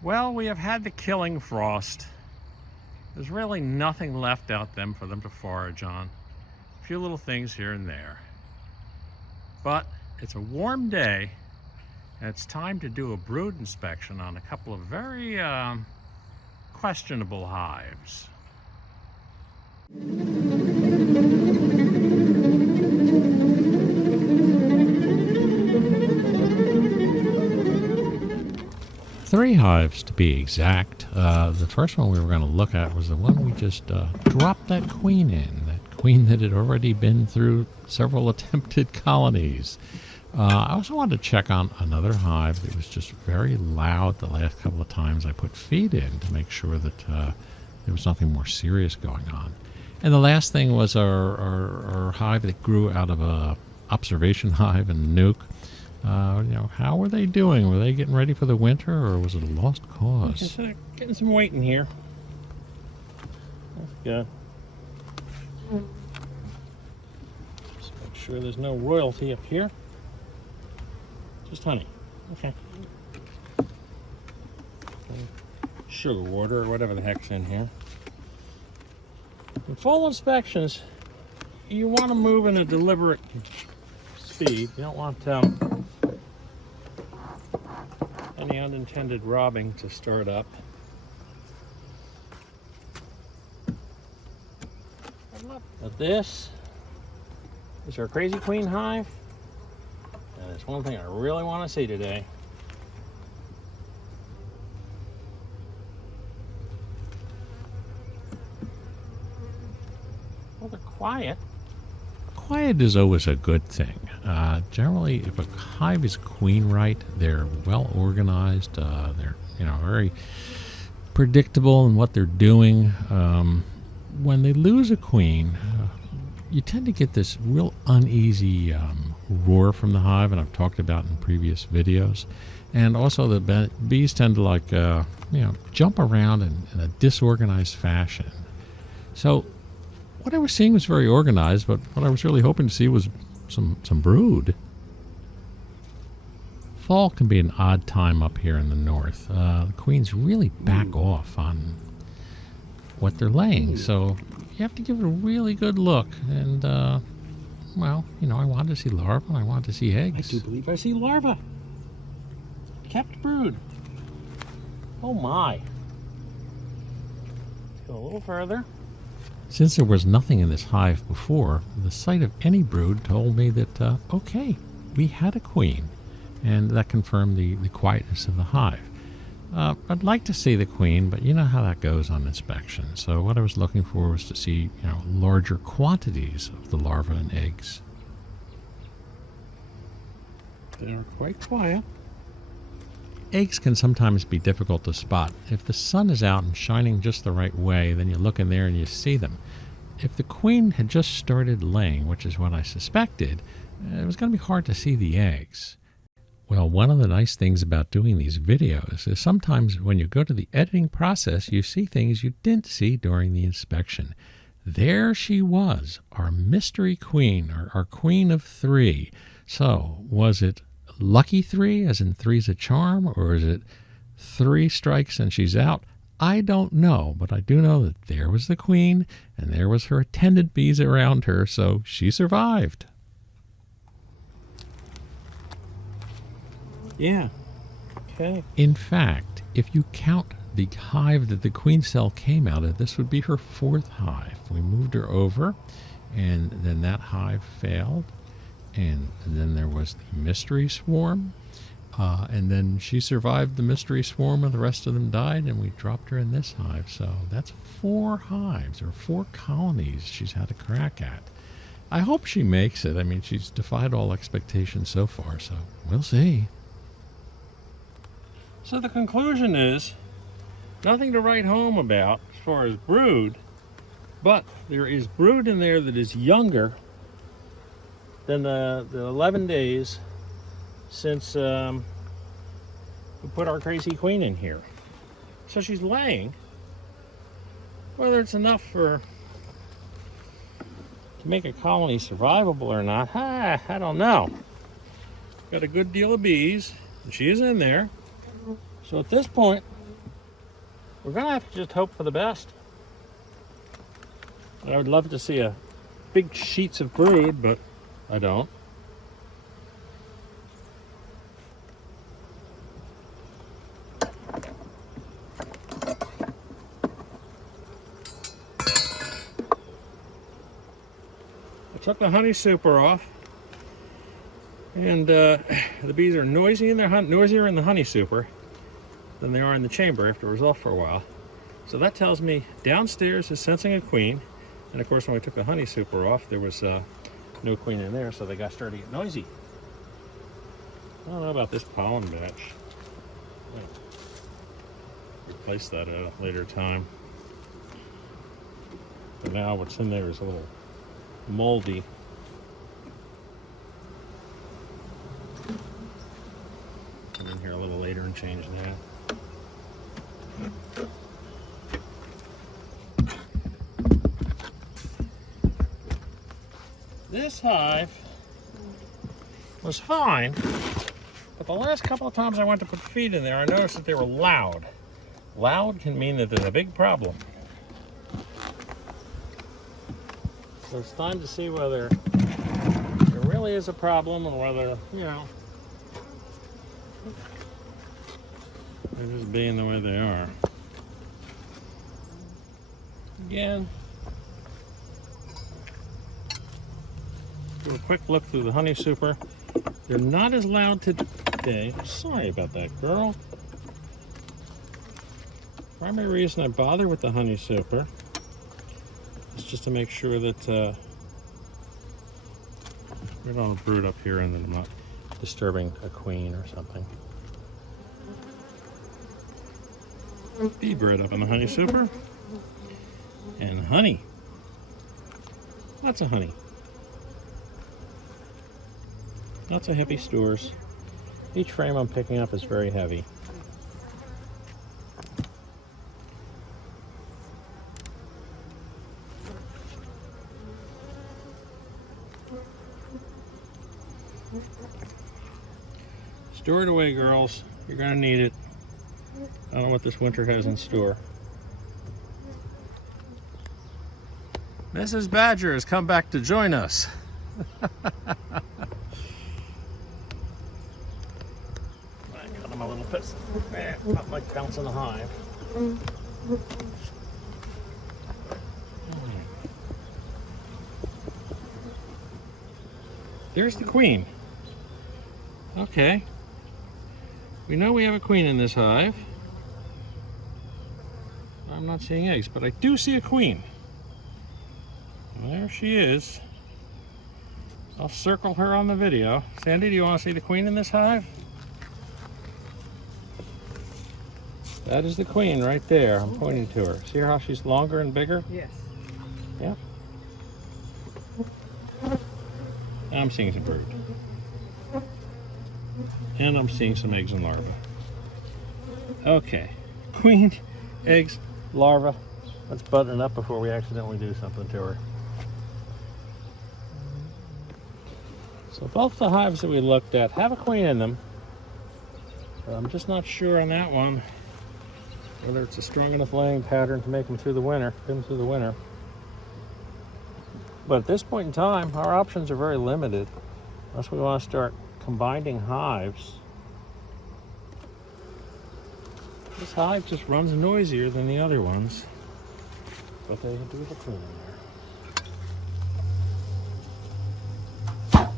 Well, we have had the killing frost. There's really nothing left out them for them to forage on. A few little things here and there. But it's a warm day, and it's time to do a brood inspection on a couple of very questionable hives. 3 hives to be exact. The first one we were going to look at was the one we just dropped that queen in. That queen that had already been through several attempted colonies. I also wanted to check on another hive that was just very loud the last couple of times I put feed in to make sure that there was nothing more serious going on. And the last thing was our hive that grew out of a observation hive in Nuke. How were they doing? Were they getting ready for the winter, or was it a lost cause? Just getting some weight in here. That's good. Just make sure there's no royalty up here. Just honey. Okay. Sugar water or whatever the heck's in here. In fall inspections, you want to move in a deliberate speed. You don't want any unintended robbing to start up. But this is our crazy queen hive, and it's one thing I really want to see today. Well, they're quiet. Quiet is always a good thing. Generally, if a hive is queen right, they're well organized. They're very predictable in what they're doing. When they lose a queen, you tend to get this real uneasy roar from the hive, and I've talked about in previous videos. And also, the bees tend to jump around in a disorganized fashion. So what I was seeing was very organized, but what I was really hoping to see was some brood. Fall can be an odd time up here in the north. The queens really back off on what they're laying, so you have to give it a really good look. And, I wanted to see larvae, and I wanted to see eggs. I do believe I see larvae. Kept brood. Oh my. Let's go a little further. Since there was nothing in this hive before, the sight of any brood told me that, okay, we had a queen, and that confirmed the quietness of the hive. I'd like to see the queen, but you know how that goes on inspection. So what I was looking for was to see, larger quantities of the larvae and eggs. They're quite quiet. Eggs can sometimes be difficult to spot. If the sun is out and shining just the right way, then you look in there and you see them. If the queen had just started laying, which is what I suspected, it was going to be hard to see the eggs. Well, one of the nice things about doing these videos is sometimes when you go to the editing process, you see things you didn't see during the inspection. There she was, our mystery queen, our queen of 3. So, was it lucky 3, as in 3's a charm, or is it 3 strikes and she's out? I don't know, but I do know that there was the queen, and there was her attendant bees around her, so she survived. Yeah. Okay. In fact, if you count the hive that the queen cell came out of, this would be her 4th hive. We moved her over, and then that hive failed. And then there was the mystery swarm, and then she survived the mystery swarm, and the rest of them died, and we dropped her in this hive. So that's 4 hives, or 4 colonies she's had a crack at. I hope she makes it. I mean, she's defied all expectations so far, so we'll see. So the conclusion is, nothing to write home about as far as brood, but there is brood in there that is younger than the 11 days since we put our crazy queen in here. So she's laying. Whether it's enough to make a colony survivable or not, I don't know. Got a good deal of bees, and she is in there. So at this point, we're gonna have to just hope for the best. I would love to see a big sheets of brood, but I don't. I took the honey super off, and the bees are noisy in their noisier in the honey super than they are in the chamber after it was off for a while. So that tells me downstairs is sensing a queen, and of course when I took the honey super off, there was no queen in there, so they started to get noisy. I don't know about this pollen batch. I'll replace that at a later time. But now what's in there is a little moldy. Come in here a little later and change that. This hive was fine, but the last couple of times I went to put feed in there, I noticed that they were loud. Loud can mean that there's a big problem. So it's time to see whether there really is a problem or whether, you know, they're just being the way they are. Again, do a quick look through the honey super. They're not as loud today. Sorry about that, girl. Primary reason I bother with the honey super is just to make sure that we don't brood up here and then I'm not disturbing a queen or something. Bee bread up in the honey super. And honey. Lots of honey. Lots of heavy stores. Each frame I'm picking up is very heavy. Store it away, girls. You're gonna need it. I don't know what this winter has in store. Mrs. Badger has come back to join us. I got him a little piss. Not like counts in the hive. There's the queen. Okay. We know we have a queen in this hive. I'm not seeing eggs, but I do see a queen. There she is. I'll circle her on the video. Sandy, do you want to see the queen in this hive? That is the queen right there. I'm pointing to her. See how she's longer and bigger? Yes. Yeah. And I'm seeing some brood. And I'm seeing some eggs and larvae. Okay. Queen, eggs, larvae. Let's button it up before we accidentally do something to her. So both the hives that we looked at have a queen in them. But I'm just not sure on that one whether it's a strong enough laying pattern to make them through the winter, fit them through the winter. But at this point in time, our options are very limited unless we want to start combining hives. This hive just runs noisier than the other ones, but they do have a queen in there.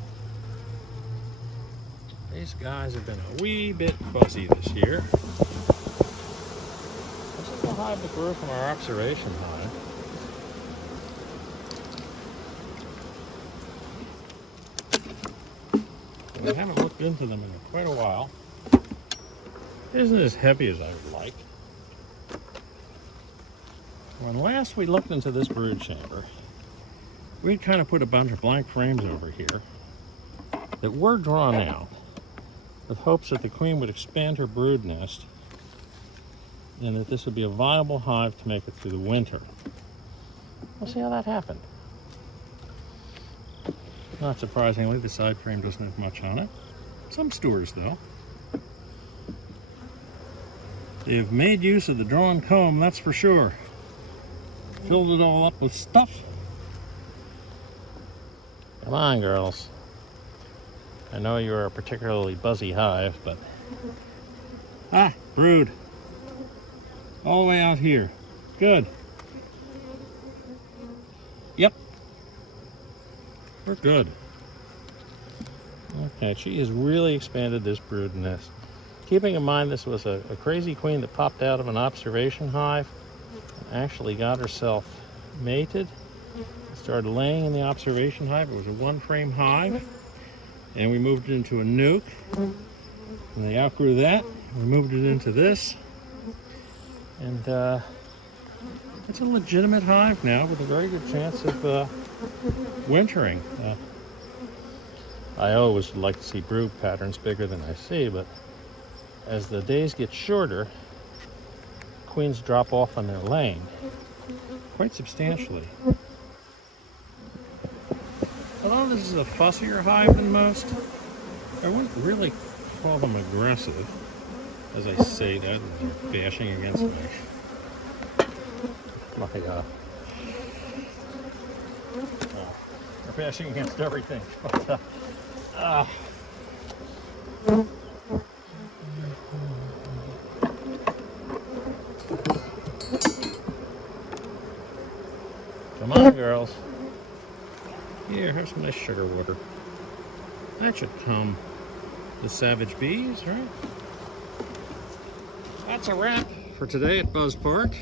These guys have been a wee bit fuzzy this year. This is the hive that grew from our observation hive. And we haven't looked into them in quite a while. It isn't as heavy as I would like. When last we looked into this brood chamber, we'd kind of put a bunch of blank frames over here that were drawn out with hopes that the queen would expand her brood nest and that this would be a viable hive to make it through the winter. We'll see how that happened. Not surprisingly, the side frame doesn't have much on it. Some stores, though. They have made use of the drawn comb, that's for sure. Filled it all up with stuff. Come on, girls. I know you're a particularly buzzy hive, but... Ah, brood. All the way out here. Good. Yep. We're good. Okay, she has really expanded this brood nest. Keeping in mind this was a crazy queen that popped out of an observation hive and actually got herself mated. Started laying in the observation hive. It was a one-frame hive. And we moved it into a nuke. And they outgrew that. We moved it into this. And it's a legitimate hive now with a very good chance of wintering. I always like to see brood patterns bigger than I see, but as the days get shorter, queens drop off on their laying quite substantially. Although this is a fussier hive than most, I wouldn't really call them aggressive. As I say that, they're bashing against they're bashing against everything. But, come on, girls. Here, have some nice sugar water. That should calm the savage bees, right? That's a wrap for today at Buzz Park.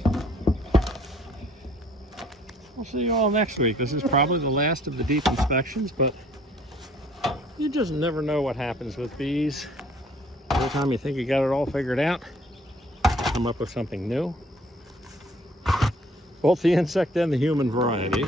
We'll see you all next week. This is probably the last of the deep inspections, but you just never know what happens with bees. Every time you think you got it all figured out, come up with something new. Both the insect and the human variety.